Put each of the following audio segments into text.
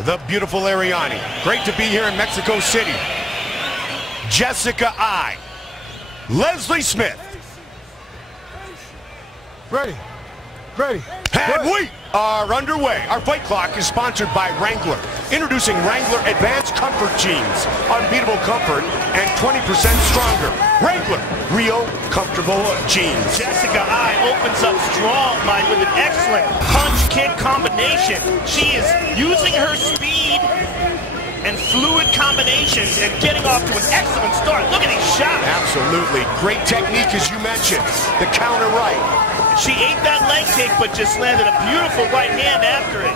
the beautiful Arianny. Great to be here in Mexico City. Jessica Eye, Leslie Smith. Ready. And we are underway. Our fight clock is sponsored by Wrangler. Introducing Wrangler Advanced Comfort Jeans. Unbeatable comfort and 20% stronger. Wrangler, real comfortable jeans. Jessica Eye opens up strong, Mike, with an excellent punch-kick combination. She is using her speed and fluid combinations and getting off to an excellent start. Look at these shots. Absolutely. Great technique, as you mentioned. The counter right. She ate that leg kick, but just landed a beautiful right hand after it.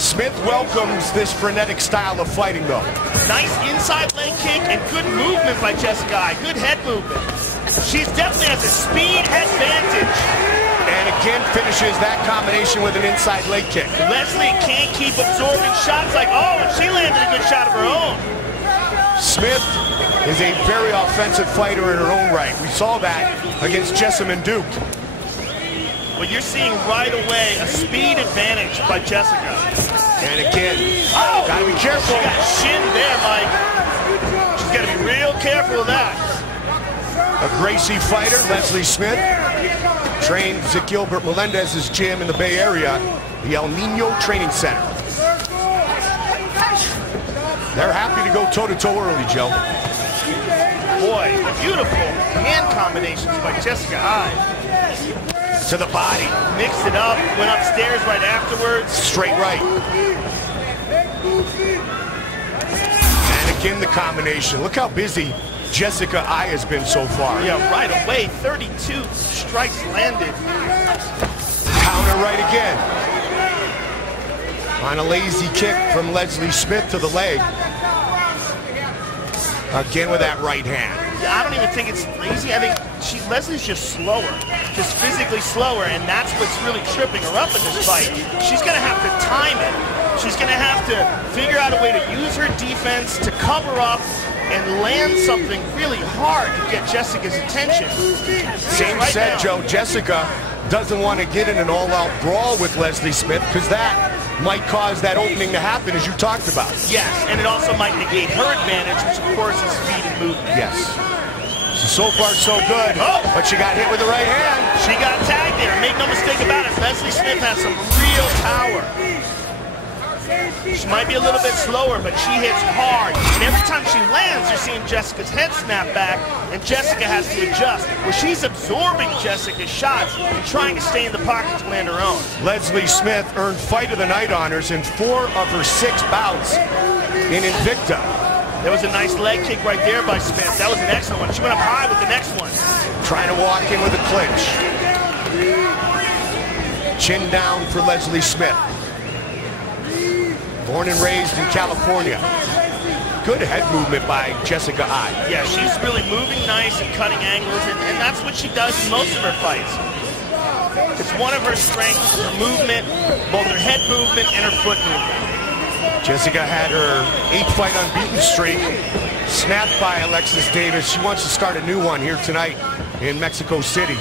Smith welcomes this frenetic style of fighting, though. Nice inside leg kick and good movement by Jessica Eye. Good head movement. She definitely has a speed advantage. And again finishes that combination with an inside leg kick. Leslie can't keep absorbing shots like, oh, and she landed a good shot of her own. Smith is a very offensive fighter in her own right. We saw that against Jessamyn Duke. Well, you're seeing right away a speed advantage by Jessica. And again, gotta be careful. She got shinned there, Mike. She's gotta be real careful of that. A Gracie fighter, Leslie Smith, trains at Gilbert Melendez's gym in the Bay Area, the El Nino Training Center. They're happy to go toe-to-toe early, Joe. Boy, beautiful hand combinations by Jessica Eye. To the body. Mixed it up, went upstairs right afterwards. Straight right. And again the combination. Look how busy Jessica Eye has been so far. Yeah, right away. 32 strikes landed. Counter right again. On a lazy kick from Leslie Smith to the leg. Again with that right hand. I don't even think it's lazy. I think Leslie's just slower, just physically slower, and that's what's really tripping her up in this fight. She's going to have to time it. She's going to have to figure out a way to use her defense to cover up and land something really hard to get Jessica's attention. Same right said, now. Joe. Jessica doesn't want to get in an all-out brawl with Leslie Smith because that might cause that opening to happen, as you talked about. Yes, and it also might negate her advantage, which of course is speed and movement. Yes. So far, so good. Oh, but she got hit with the right hand. She got tagged there. Make no mistake about it. Leslie Smith has some real power. She might be a little bit slower, but she hits hard. And every time she lands, you're seeing Jessica's head snap back, and Jessica has to adjust. Where she's absorbing Jessica's shots and trying to stay in the pocket to land her own. Leslie Smith earned Fight of the Night honors in 4 of her 6 bouts in Invicta. There was a nice leg kick right there by Smith. That was an excellent one. She went up high with the next one. Trying to walk in with a clinch. Chin down for Leslie Smith. Born and raised in California. Good head movement by Jessica Eye. Yeah, she's really moving nice and cutting angles, and that's what she does in most of her fights. It's one of her strengths, her movement, both her head movement and her foot movement. Jessica had her 8th fight unbeaten streak snapped by Alexis Davis. She wants to start a new one here tonight in Mexico City.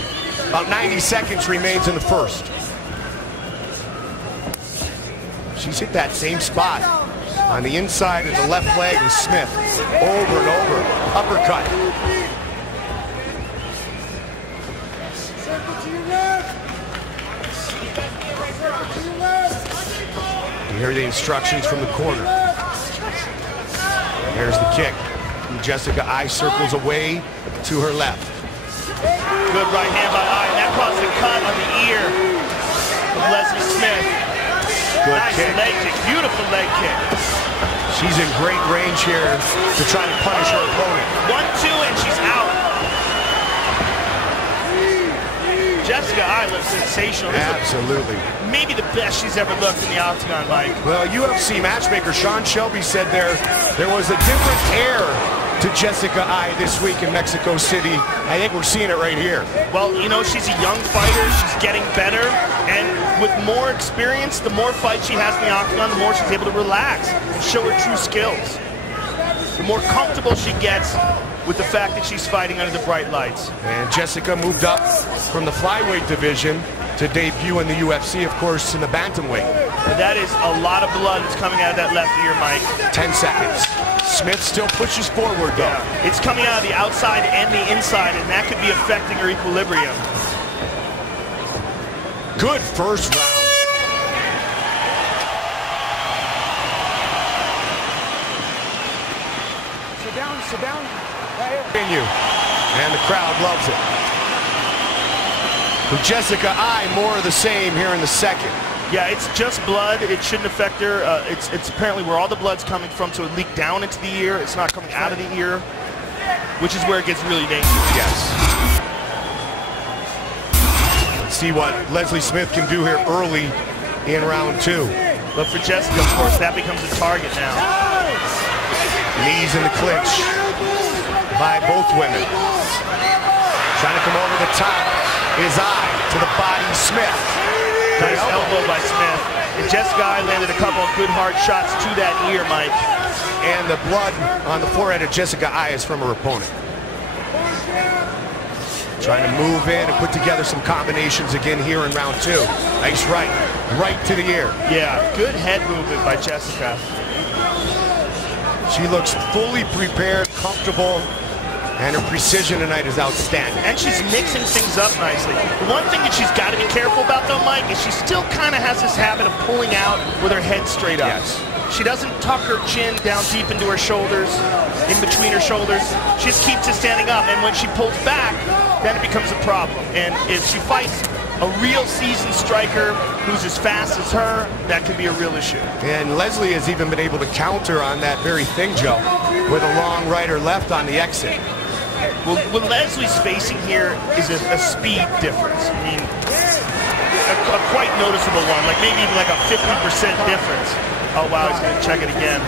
About 90 seconds remains in the first. She's hit that same spot on the inside of the left leg with Smith. Over and over. Uppercut. You hear the instructions from the corner. There's the kick. Jessica Eye circles away to her left. Good right hand by Eye. That caused a cut on the ear of Leslie Smith. Good nice kick. Leg kick. Beautiful leg kick. She's in great range here to try to punish her opponent. 1-2 and she's out. Jessica Eye looks sensational. Absolutely. Maybe the best she's ever looked in the octagon, Mike. Well, UFC matchmaker Sean Shelby said there was a different air to Jessica Eye this week in Mexico City. I think we're seeing it right here. Well, you know, she's a young fighter. She's getting better. And with more experience, the more fights she has in the octagon, the more she's able to relax and show her true skills. The more comfortable she gets, with the fact that she's fighting under the bright lights. And Jessica moved up from the flyweight division to debut in the UFC, of course, in the bantamweight. And that is a lot of blood that's coming out of that left ear, Mike. 10 seconds. Smith still pushes forward, though. Yeah. It's coming out of the outside and the inside, and that could be affecting her equilibrium. Good first round. Sit down. Right Continue. And the crowd loves it. For Jessica Eye, more of the same here in the second. Yeah, it's just blood. It shouldn't affect her. It's apparently where all the blood's coming from, so it leaked down into the ear. It's not coming out of the ear, which is where it gets really dangerous. Yes. Let's see what Leslie Smith can do here early in round 2. But for Jessica, of course, that becomes a target now. Knees in the clinch by both women. Trying to come over the top is Eye to the body, Smith. Nice elbow by Smith. And Jessica Eye landed a couple of good hard shots to that ear, Mike. And the blood on the forehead of Jessica Eye is from her opponent. Trying to move in and put together some combinations again here in round 2. Nice right to the ear. Yeah, good head movement by Jessica. She looks fully prepared, comfortable, and her precision tonight is outstanding. And she's mixing things up nicely. The one thing that she's got to be careful about, though, Mike, is she still kind of has this habit of pulling out with her head straight up. Yes. She doesn't tuck her chin down deep into her shoulders, in between her shoulders. She just keeps it standing up, and when she pulls back, then it becomes a problem. And if she fights a real seasoned striker who's as fast as her, that could be a real issue. And Leslie has even been able to counter on that very thing, Joe, with a long right or left on the exit. Well, what Leslie's facing here is a speed difference. I mean, a quite noticeable one, like maybe even like a 50% difference. Oh, wow, he's going to check it again.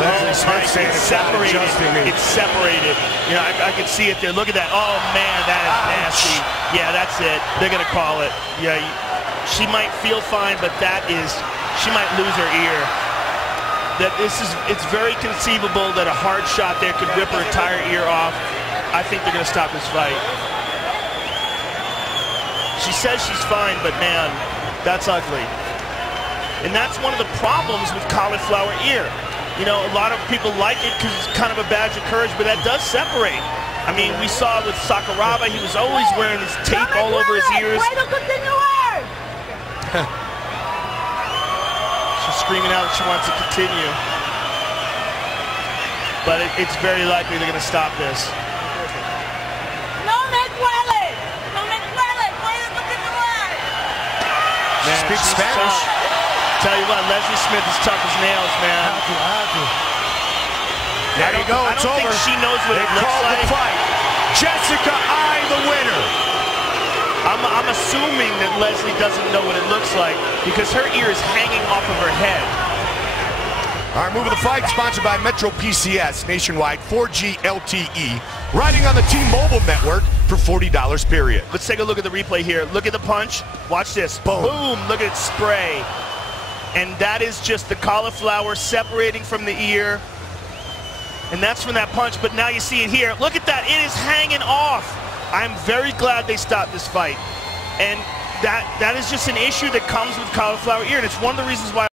Leslie Smith saying it's separated. It's separated. You know, I can see it there. Look at that. Oh, man, that is nasty. Yeah, that's it. They're going to call it. Yeah, she might feel fine, but she might lose her ear. It's very conceivable that a hard shot there could rip her entire ear off. I think they're going to stop this fight. She says she's fine, but man, that's ugly. And that's one of the problems with cauliflower ear. You know, a lot of people like it because it's kind of a badge of courage, but that does separate. I mean, we saw with Sakuraba, he was always wearing his tape all over his ears. She's screaming out that she wants to continue. But it's very likely they're going to stop this. Man, Speak Spanish. Tell you what, Leslie Smith is tough as nails, man. I have to. There you go, it's over. I don't think she knows what it looks like. The fight. Jessica Eye, the winner. I'm assuming that Leslie doesn't know what it looks like because her ear is hanging off of her head. Our move of the fight sponsored by Metro PCS, nationwide 4G LTE, riding on the T-Mobile network for $40 period. Let's take a look at the replay here. Look at the punch. Watch this. Boom. Boom. Look at it spray. And that is just the cauliflower separating from the ear. And that's from that punch, but now you see it here. Look at that. It is hanging off. I'm very glad they stopped this fight. And that is just an issue that comes with cauliflower ear, and it's one of the reasons why